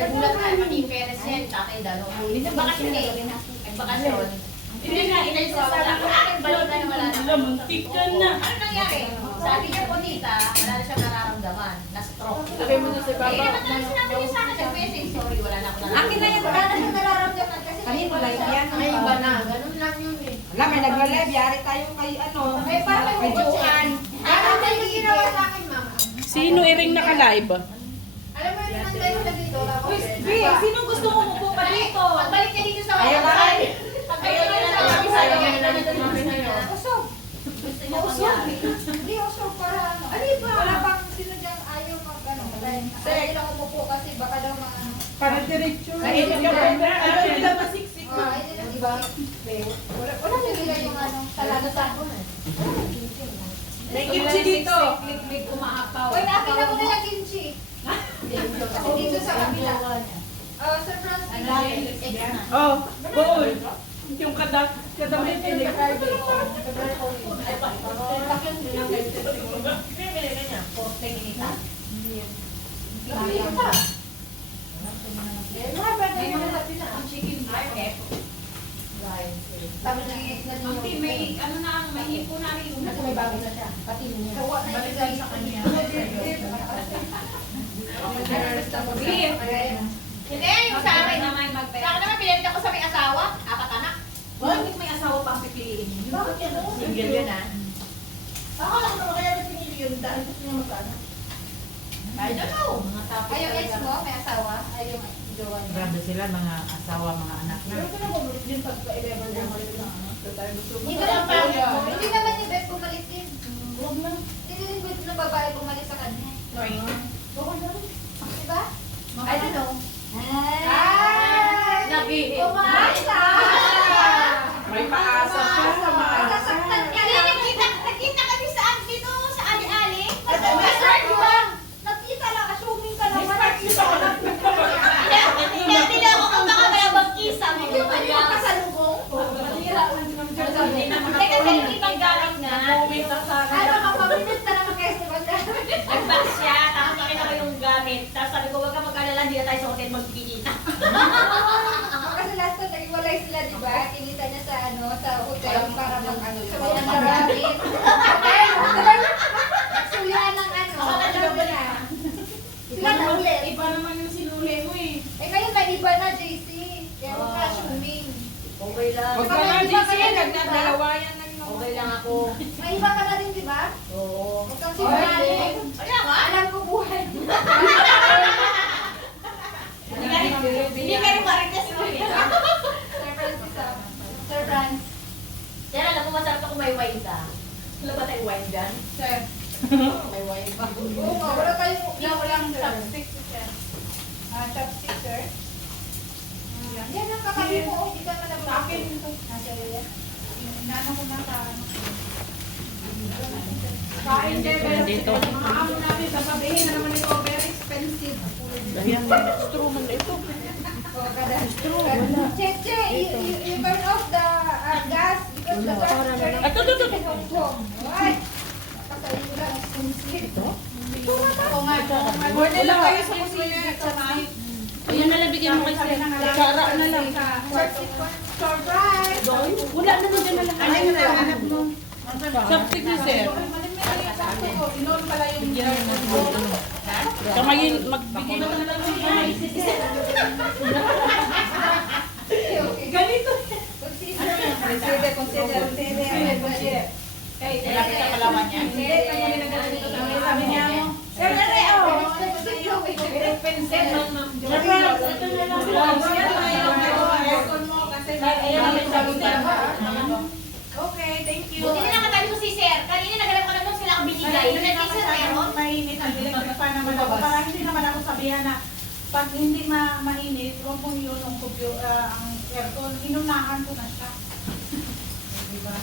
nagulat na, pati yung parents niya, yung tatay dalo. Nagbakasyon eh. Nagbakasyon. Hindi nga, inalis sa sabi ko, akin balik na wala na. Muntik ka na. Ano nangyari? Sabi niya po tita, wala na siyang nararamdaman. Na-stroke. Sabi mo na si Papa. Eh, naman talaga sinabi niya sa akin, nag-message, sorry, wala na ako nararamdaman. Akin na yan, wala na siyang nararamdaman kasi Kanino live yan? Ay, iba na. Ganun lang yun eh. Wala, may nagla-live. Yari tayo kay ano. Ay, parang Kay Joanne. Ano tayo yung ginawa sa akin, mama? Sino iring naka-live? Alam mo yung nantay mo na dito? Sino gusto mo upo pa dito? Pagbalik ka dito sa Ayaw bahay. tayo. Pagbalik ka na kami sa'yo, ngayon na dito namin sa'yo. Usog. Gusto niyo kunyari. Hindi, usog para ano. Ano ba? Wala pang sino diyang ayaw mag ano. Ayaw lang umupo kasi baka daw mga... Para diretso. Kainin ka ba? Ano nila masiksik Oh, ay, hindi ba? Wala nila yung ano, talaga sa ako. May kimchi dito. Lig-lig umaapaw. Uy, nakita ko na yung kimchi. Kasi dito sa kabila. Sir Francis. Oh, bowl. Yung kadamit niya. May ano na, may ipo na rin. Kasi may bago na siya. Pati niya. Kawa na Balik yung tayo sa kanya. Hindi, yung sa akin. Sa akin naman, pinilita ko sa may asawa. 4 anak. Bakit may asawa pang pipiliin? Bakit yan? Single yun ah. Ako lang naman kaya na pinili yun. Dahil gusto niya magkano? I don't know. Mga tapos Ay, yung ex mo, may asawa. Ay, yung jowa niya. Grabe sila, mga asawa, mga anak na. Pero ko na bumalik din pagka-11 na mali na ano. Tayo gusto mo. Hindi ko lang pa. Hindi naman ni Beth bumalik din. Huwag na. Hindi din Beth na babae bumalik sa kanya. Bukod na rin. Diba? I don't know. Ay! Nabili. Umasa! May paasa siya. Masasaktan ka Hindi, lang. nagkita kami saan dito, sa ali-ali. Masasaktan ka lang. Nakita lang, assuming ka lang. Nakita ka lang. Hindi na ako kung baka may abangkisa. Hindi mo niyo makasalubong. Hindi kasi yung ibang gamit na. Ano, mapaminis na naman kayo sa pagkakas. Nag-box siya, tapos nakita ko yung gamit. Tapos sabi ko, huwag ka mag-alala, hindi na tayo sa hotel magkikita. Kasi last time, nag-iwalay sila, di ba? Kinita niya sa ano, sa hotel para mag-ano. Sabay ng gamit. Nagsulihan ng ano. Alam mo na. Sila na ulit. Iba naman yung sinuli mo eh. Eh ngayon, may iba na, JC. Kaya huwag ka assuming. Okay lang. Huwag ka lang din siya. Nagdadalawayan lang yung... Okay lang ako. May iba ka na rin, di ba? Oo. Huwag kang sinungaling. Kaya nga. Alam ko buhay. Hindi kayo marites mo eh. Sir Francis, Sir Francis. Yan, alam mo, masarap ako may wine ka. Wala ba tayong wine dyan? Sir. May wine pa. Oo, wala tayong walang chopstick, sir. Chopstick, sir. Yan ang kakain mo. Hindi ka malabot. Sa akin. Nasa iyo yan. Inano ko na sa ano. Kain din. Dito. Mga amo namin, sasabihin na naman ito, very expensive. Ayan, straw man na ito. Cheche, you burn off the gas because the gas is very expensive in Hong Kong. Why? Nakasayo lang expensive. Ito nga ito. Order lang kayo sa kusina at sa mga... Ayan na lang, bigyan mo kay Sir. Sara na lang. Surprise! Wala na dyan na lang. Ano na lang, anak mo? Chopstick ni Sir. Inoon pala yung... Kamayin, magbigay na lang. Ganito. Consider. Malapit sa Palawan yan. Sabi niya mo, Sir, okay, thank you. Buti na nakatabi ko si Sir. Kanina naghanap ko na doon sila ang binigay. Doon na si Sir meron. Mainit ang electric fan naman ako. Para hindi naman ako sabihan na pag hindi mainit, huwag mong yun ang aircon. Inunahan ko na siya. Diba?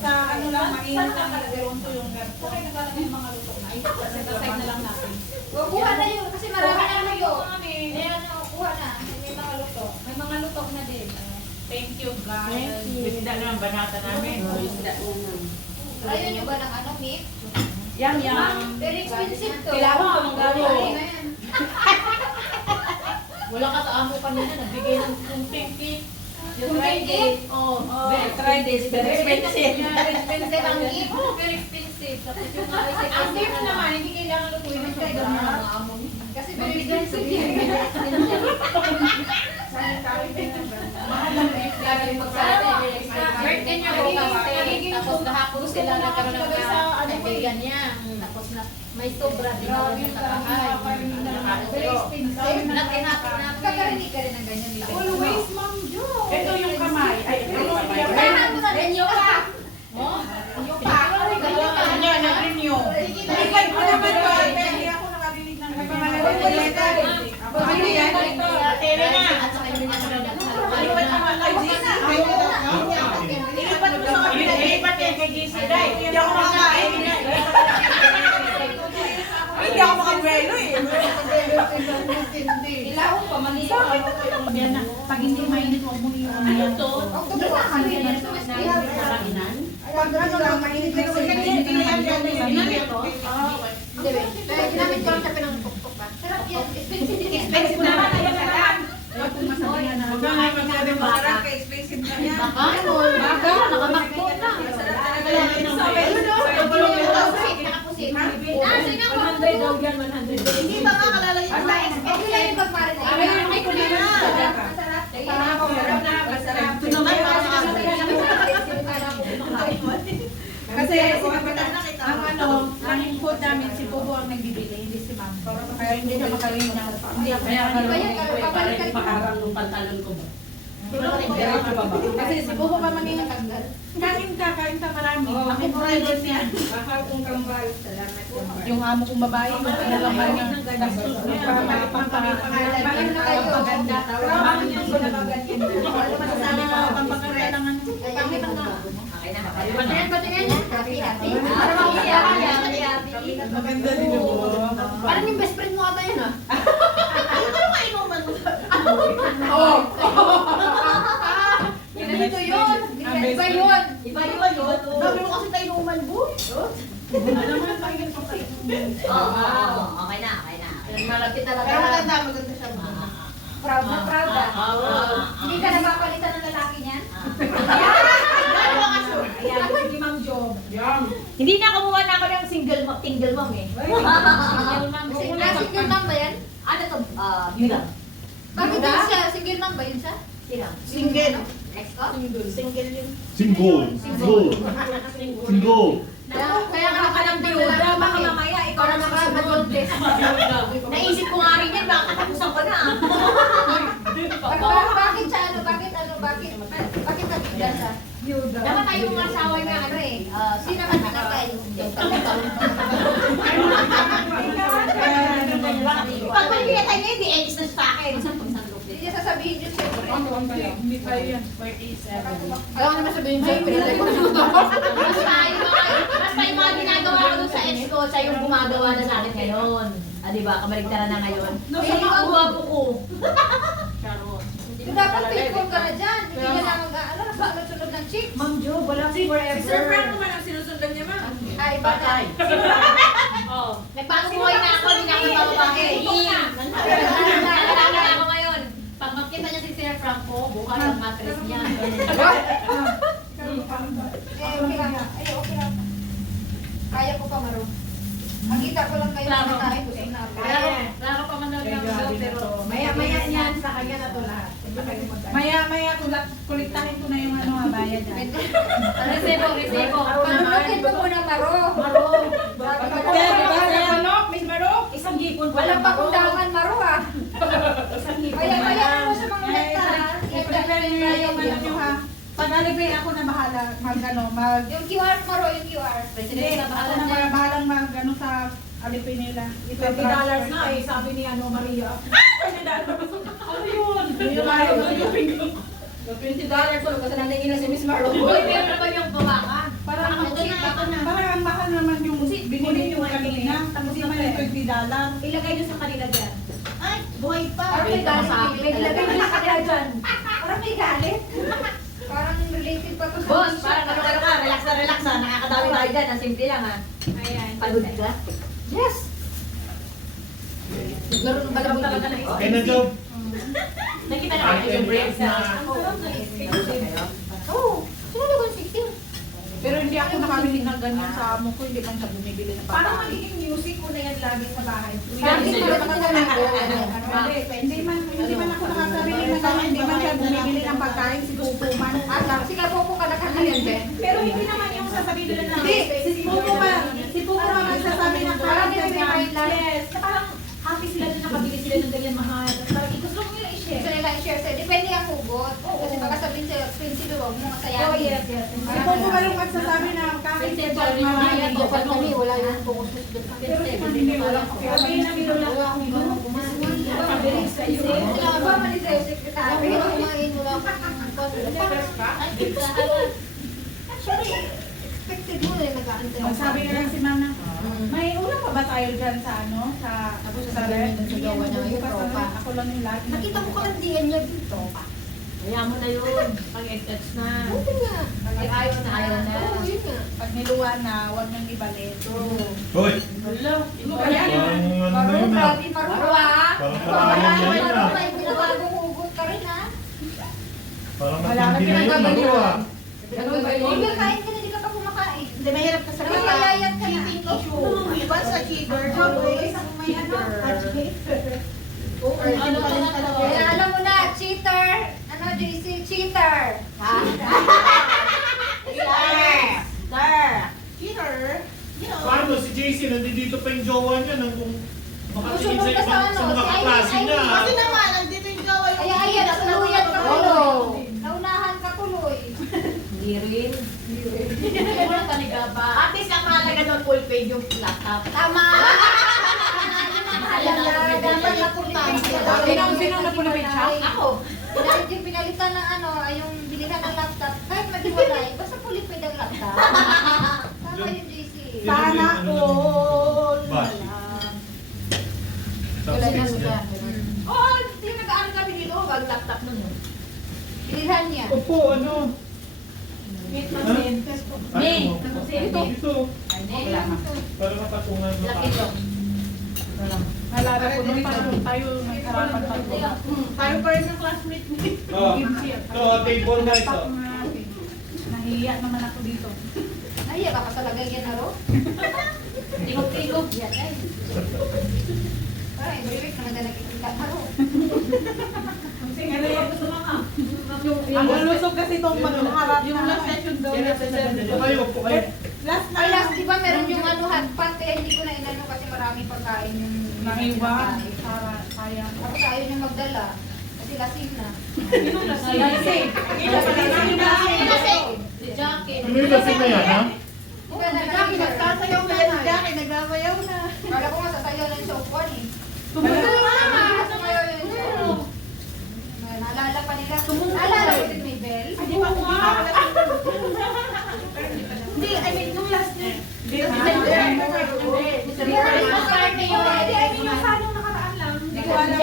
Sa ano lang, mainit ang nagkaroon ko yung aircon. Kaya nagkaroon yung mga luto na. Ito kasi kasay na lang natin. Kuha na yun kasi marami na luto. May Ayan, kuha na. May mga luto. mga luto na din. Thank you, guys. Isda naman, banata namin. Ayaw nyo ba ng ano, meat? Yum, yum. Very expensive to. Kailangan ko ng gawin. Ayan. Wala ka sa amo kanina, nagbigay ng kunting cake. Yung Friday. Oh, Fridays, very expensive. expensive ang gift. Oh, very expensive. Tapos yung Ang gift naman, hindi kailangan lutuin ng kay Donna. Kasi very expensive. Birthday niya bukas. Tapos kahapon sila nagkaroon ng kaibigan niya. Tapos na may sobra din ako sa bahay. Very expensive. Nakinapit na. Kakarinig ka rin ng ganyan. Always, Ma'am Jo. Ito yung kamay. Ay, ito yung Renyo ka. Kanya, nag-renew. Ibigay ko naman ba? Hindi ako nakarinig ng ano yan? Tere na. At saka yung Ilipat naman kay GC. Ilipat mo sa kapila. Ilipat yan kay GC. Hindi ako makakain. Hindi ako makabuelo eh. Ilawang pa, mag-ilaw. Yan na. Pag hindi mainit, huwag mo iwan na yan. October pa kami yan. Pag ano lang, mainit lang sa ginamit ko lang sa pinangtuktok ba? Sarap yan. Expensive naman. Huwag ka nga magsabi mo. Sarap ka, expensive na yan. Baka, nakamakbo na. Hindi ba nga kalala yung mga expect nila yung pag-marinate? Ay, ko na. Masarap. Ito naman, Kasi ang ang food namin si Bobo ang nagbibili, hindi si Ma'am. Kaya hindi siya makarinig ng hindi kaya Pakarang ng pantalon ko ba? Kasi si Bobo pa mangingatanggal. Kain ka marami. Ako forever yan. Yung amo kong babae, yung pinalaman niya. Pampaganda. Pampaganda. Maganda din yung Parang yung best friend mo ata yun ah. Ganito yun. Iba yun. Iba yun. Sabi mo kasi tayo inuman boy. Alam mo, pakinggan ko kayo. Oo, okay na. Malapit talaga. Pero maganda siya. Proud na proud ah. Hindi ka napapalitan ng lalaki niyan? Ayan, sige Ma'am Jo. Hindi na kumuha na ako ng single mom eh. Single mom ba yan? Ano to? Bilang. Bakit din siya? Single mom ba yun siya? Silang. Single. Next ko? Single yun. Single. Kaya ka nakalang biuda, baka mamaya ikaw na nakabuntis. Naisip ko nga rin yan, baka katapusan ko na. Bakit siya ano? Bakit nagtigda siya? Dapat tayo mga asawa niya, ano eh. Sino man nakakay? Pag magpinatay niya, hindi edis na sa akin. Hindi niya sasabihin yun siyempre. Hindi tayo yan. 47. Alam ko naman sabihin sa'yo, pinatay ko na Basta yung mga ginagawa ko dun sa ex ko, siya yung gumagawa na sa akin ngayon. Diba, kamaligtaran na ngayon. Eh, ikaw, Guwapo ko. dapat faithful ka na dyan. Hindi ka na mag-ano, sunod ng chick. Ma'am Jo, walang forever. Sir Frank naman ang sinusundan niya, ma'am. Ay, iba na. Oh, nagbago buhay na ako, hindi na ako bababae. Nalala na ako ngayon. Pag makita niya si Sir Franco, bukas ang mattress niya. Okay lang. Ay, okay lang. Kaya ko pa, Maro. Makita ko lang kayo Claro. na tayo gusto na. Klaro pa man daw yung show, pero Maya yan sa kanya na to lahat. Maya kuliktahin ko na yung ano, bayad dyan. Resebo. Pagkakin mo muna, Maro. Miss Maro? Isang gipon. Walang pakundangan, Maro ah. Kaya mo sa mga nektar ha. Yung ano nyo ha. Pag alibay ako na bahala Yung QR, Maro, yung QR. Hindi, ako na bahalang mag-ano sa alipin nila. $20 na eh, sabi ni ano, Maria. $20. Ano yun? $20 ko kasi nandang ina si Miss Maro. Uy, meron na ba yung bumaka? Parang ang mahal naman yung binili yung kanina. Tapos naman yung $20. Ilagay nyo sa kanila dyan. Ay, buhay pa. Parang May may galit. galit. May ilagay mo sa kanila dyan. Parang may galit. Parang related pa to sa Boss, parang ano ka, relax na. Nakakadami tayo dyan. Ang simple lang ha. Ayan. Pagod ka? Yes! Laro ng balabog. Okay na, Job. Nakita na Parang yung breaks na. Oo. Siguro ko 16. Pero hindi ako nakarinig ng ganyan sa amo ko, hindi man siya bumibili ng Parang pagkain. magiging music ko na yan lagi sa bahay. Bakit Hindi parang man ako nakakarinig ng ganyan, hindi man siya bumibili ng pagkain, si Pupo man. Sige po ka nakakaliente. Pero hindi naman yung sasabihin nila na Hindi, si Pupo man nagsasabi ng Parang kain hindi may mind lang. Yes, na parang happy sila na nakabili sila ng ganyan mahal. Parang gusto mo nila Gusto i-share. nila i-share sa'yo. Depende ang hugot. Kasi baka sabihin sa'yo, expensive, huwag mo masayahin. Oh, yes, yes. Si Pupo man yung magsasabi na kain ka dyan, marami. Pag kami, wala yung focus doon. Pero si Mami, wala ko. Sabi na nila ako pabili sa iyo. Wala ba man sa'yo, secretary? Kumain mo lang. Actually, expected mo na yung nag-aantay. Magsabi nga lang si Mama, may ulam pa ba tayo dyan sa ano? Sa sasabihin dun sa gawa niya yung Bukas tropa. ako lang yung lagi. Nakita ko kalandian niya dito. Kaya mo na yun. Pag-touch na. Buti nga. Ayaw na, ayaw na. Oo, yun nga. Pag niluwa na, huwag nang ibalik. Hoy! Hello. Parang ano yun na. Grabe, marunong ah. Parang parang yun na. May pinabagong hugot ka rin ah. Parang Wala na matindi na yun na to ah. Huwag ka kain ka na, hindi ka pa kumakain. Hindi, mahirap ka sabihin. Nakalayat ka na. Iba sa cheater. May Kaya alam mo na, cheater. Ano, JC? Cheater. Ha? Paano si JC nandito pa yung jowa niya nang kung makatingin Susunod ka sa sa ibang ano, sa mga si kaklase Ivy. niya. Kasi naman, nandito yung gawa yung... Kaya ayan, nasuluyan ka tuloy. Naunahan ka tuloy. Hindi rin. Hindi mo na panigaba. At least ang mahalaga doon full page yung laptop. Tama. Dapat napunta. Sino na po na siya? Ako. Dahil yung pinalitan ng ano, ay yung bilihan ng laptop, kahit madiwalay, basta fully paid ang laptop. Tama yung JC. Sana all. Bash. Top 6 niya. Oo, yung nag-aaral kami dito, wag laptop nun yun. Bilihan niya. Opo, ano? Meet Ha? namin. May. Ito. Para mapatungan mo. Laki to. Nalala ko nung parang tayo may harapan pa ko. Tayo pa rin ng classmate mo. Oh, ito, table na ito. Nahiya naman ako dito. Ay, ka pa sa lagay yan, haro? Tigog-tigog. Yan, ay. Ay, briwik na nagda nakikita, haro. Ang lusog kasi itong magharap Yung last session daw na sa Ito kayo, upo kayo. Last na Ay, last, di ba meron yung ano, hotpot, kaya hindi ko na inano kasi maraming pagkain yung... naiwan. Sayang. Tapos ayaw niya magdala. Kasi lasing na. Lasing. Si Jackie. Ano yung lasing na yan, ha? Diba na Nagsasayaw na si Jackie, nagsasayaw na. Kala ko nga sasayaw lang sa upuan eh. Tumunod Ah, sumayaw yun siya. Naalala pa nila. Naalala ko din may bell. Hindi, I mean, nung last night. Hindi. Hindi, I mean yung sa anong nakaraan lang. Hindi ko alam.